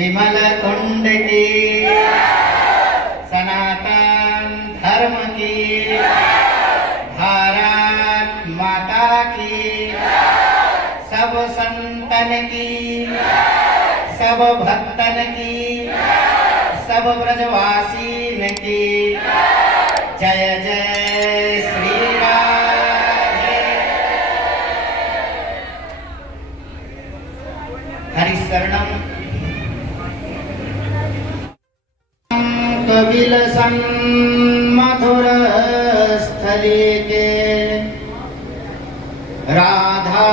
विमल कुंड की, सनातन धर्म की, भारत माता की, सब संतन की, सब भक्तन की, सब ब्रजवासीन की जय जय श्री राम। हरिशरणम कविलसन् मधुर स्थली के, राधा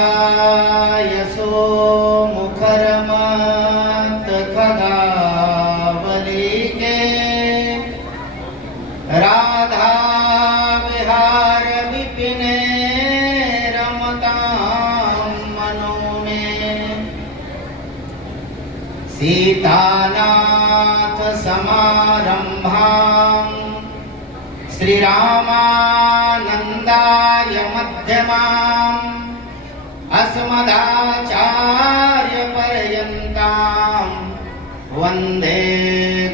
यशो मुखर मत खगावली के, राधा विहार विपिन रमतां मनो में, सीतानाथ समारंभां श्री रामानंदाय मध्यमाम् अस्मदाचार्य पर्यन्तां वंदे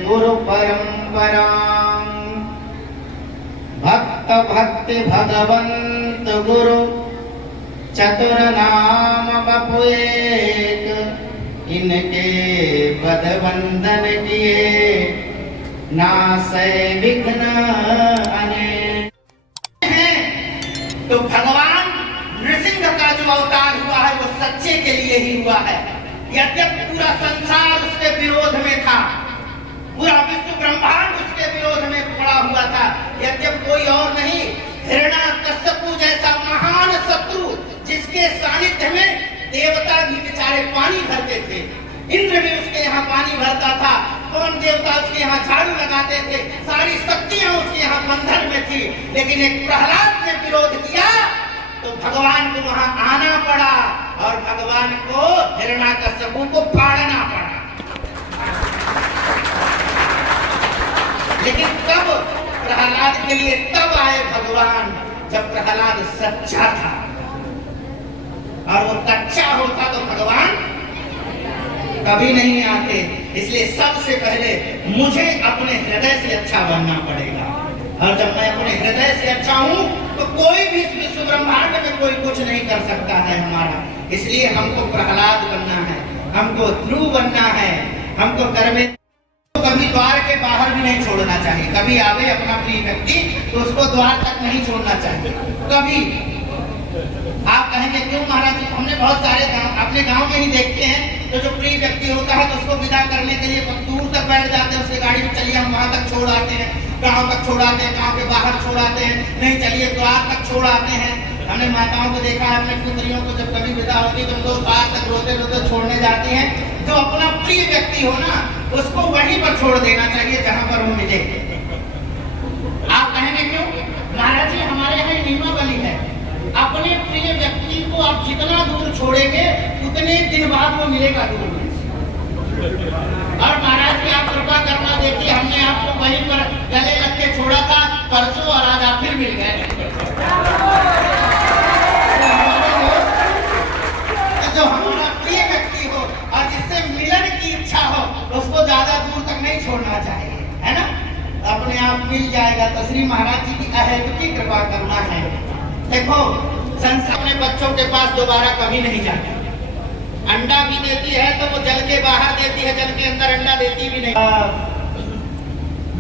गुरु परंपरां। भक्त भक्ति भगवंत गुरु चतुर नाम बपु एक, इनके पद वंदन किए नासै विघ्न अनेक। तो भगवान नृसिंह का जो अवतार हुआ है वो सच्चे के लिए ही हुआ है। यद्यपि पूरा संसार उसके विरोध में था, पूरा विश्व ब्रह्मांड उसके विरोध में पड़ा हुआ था, यद्यपि कोई और नहीं, हिरण्याकश्यपु जैसा महान शत्रु जिसके सानिध्य में देवता भी बेचारे पानी भरते थे। इंद्र भी उसके यहाँ पानी भरता था, पवन देवता उसके यहाँ झाड़ू लगाते थे, सारी शक्तियां उसके यहाँ बंधन में थी। लेकिन एक प्रहलाद ने विरोध किया तो भगवान को वहां आना पड़ा और भगवान को हिरण्याकश्यपु को फाड़ना पड़ा। लेकिन तब प्रहलाद के लिए तब आए भगवान जब प्रहलाद सच्चा था, और वो कच्चा होता तो भगवान कभी नहीं आते। इसलिए सबसे पहले मुझे अपने हृदय से अच्छा बनना पड़ेगा, और जब मैं अपने हृदय से अच्छा हूं तो कोई भी विश्व ब्रह्मांड में कोई कुछ नहीं कर सकता है हमारा। इसलिए हमको प्रहलाद बनना है, हमको ध्रुव बनना है, हमको कर्मे कभी द्वार के बाहर भी नहीं छोड़ना चाहिए। कभी आवे अपना प्रिय व्यक्ति तो उसको द्वार तक नहीं छोड़ना चाहिए कभी। आप कहेंगे क्यों महाराज जी, हमने बहुत सारे अपने गांव में ही देखते हैं, तो जो प्रिय व्यक्ति होता है तो उसको विदा करने के लिए दूर तक बैठ जाते हैं, उसके गाड़ी में चलिए हम वहां तक छोड़ आते हैं, गांव तक छोड़ आते हैं, गांव के बाहर छोड़ आते हैं, नहीं चलिए द्वार तक छोड़ आते हैं। हमने माताओं को देखा है, अपने पुत्रियों को जब कभी विदा होती तो उनको द्वार तक रोते रोते छोड़ने जाती हैं। जो अपना प्रिय व्यक्ति हो ना, उसको वहीं पर छोड़ देना चाहिए जहां पर वो मिले। आप कहेंगे क्यों महाराज जी, हमारे यहाँ नियमावली है, अपने प्रिय व्यक्ति को आप जितना दूर छोड़ेंगे उतने दिन बाद वो मिलेगा दूर में। और महाराज जी आप कृपा करना, देखिए हमने आपको वहीं पर गले लग के छोड़ा था परसों, और आज आप फिर मिल गए। जो हमारा प्रिय व्यक्ति हो और जिससे मिलन की इच्छा हो उसको ज्यादा दूर तक नहीं छोड़ना चाहिए, है ना। अपने आप मिल जाएगा। तो श्री महाराज जी की अहद की कृपा करना है। देखो संसार में बच्चों के पास दोबारा कभी नहीं जाती। अंडा भी देती है तो वो जल के बाहर देती है, जल के अंदर अंडा देती भी नहीं।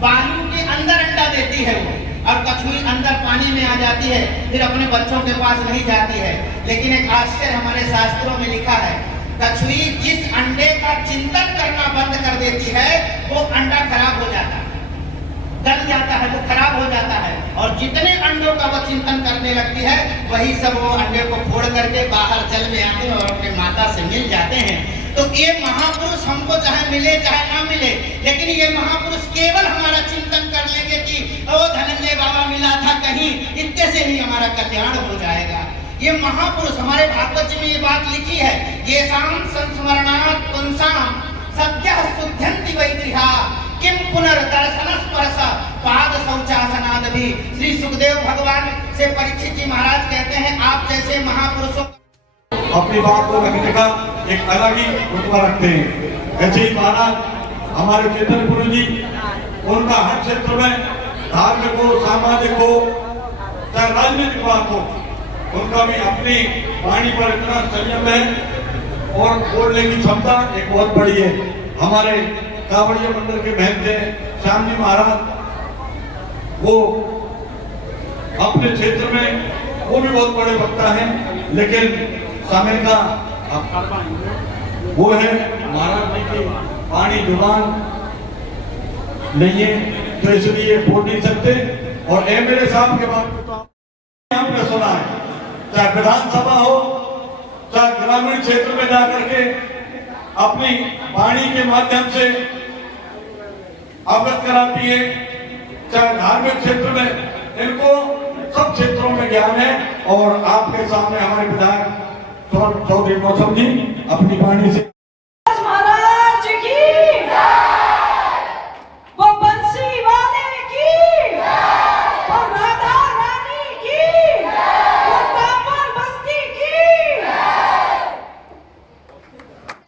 बालू के अंदर अंडा देती है वो, और कछुई अंदर पानी में आ जाती है, फिर अपने बच्चों के पास नहीं जाती है। लेकिन एक आश्चर्य हमारे शास्त्रों में लिखा है, कछुई जिस अंडे का चिंतन करना बंद कर देती है वो अंडा खराब हो जाता है, गल जाता है, वो खराब हो जाता है। और जितने अंडों का वो चिंतन करने लगती है वही सब वो अंडे को फोड़ करके बाहर जल में आते हैं और अपने माता से मिल जाते हैं। तो ये महापुरुष हमको चाहे मिले चाहे ना मिले, लेकिन ये महापुरुष केवल हमारा चिंतन कर लेंगे कि ओ धनंजय बाबा मिला था कहीं, इतने से ही हमारा कल्याण हो जाएगा। ये महापुरुष हमारे भागवत जी में ये बात लिखी है, ये शाम संस्मरणात् पुंसाम सद्यः शुद्ध्यन्ति वैद्रिहा किम पुनर्दर्शन स्पर्श पाद शौचासनाद भी। श्री सुखदेव भगवान से परीक्षित जी महाराज कहते हैं, आप जैसे महापुरुषों अपनी बात को रखने का एक अलग ही रुतबा रखते हैं। ऐसे ही महाराज हमारे चैतन्य गुरु जी, उनका हर क्षेत्र में धार्मिक हो, सामाजिक हो, चाहे राजनीतिक बात हो, उनका भी अपनी वाणी पर इतना संयम है और बोलने की क्षमता एक बहुत बड़ी है। हमारे कांवड़िया मंडल के महंत हैं श्याम जी महाराज, वो अपने क्षेत्र में वो भी बहुत बड़े वक्ता हैं, लेकिन समय का वो है महाराज जी की वाणी जुबान नहीं है, तो इसलिए बोल नहीं सकते। और एमएलए साहब के बारे में तो आपने सुना है, चाहे विधानसभा हो, चाहे ग्रामीण क्षेत्र में जाकर के अपनी वाणी के माध्यम से अवगत कराती है, चाहे धार्मिक क्षेत्र में, इनको सब क्षेत्रों में ज्ञान है। और आपके सामने हमारे विधायक चौधरी मौसम जी अपनी वाणी से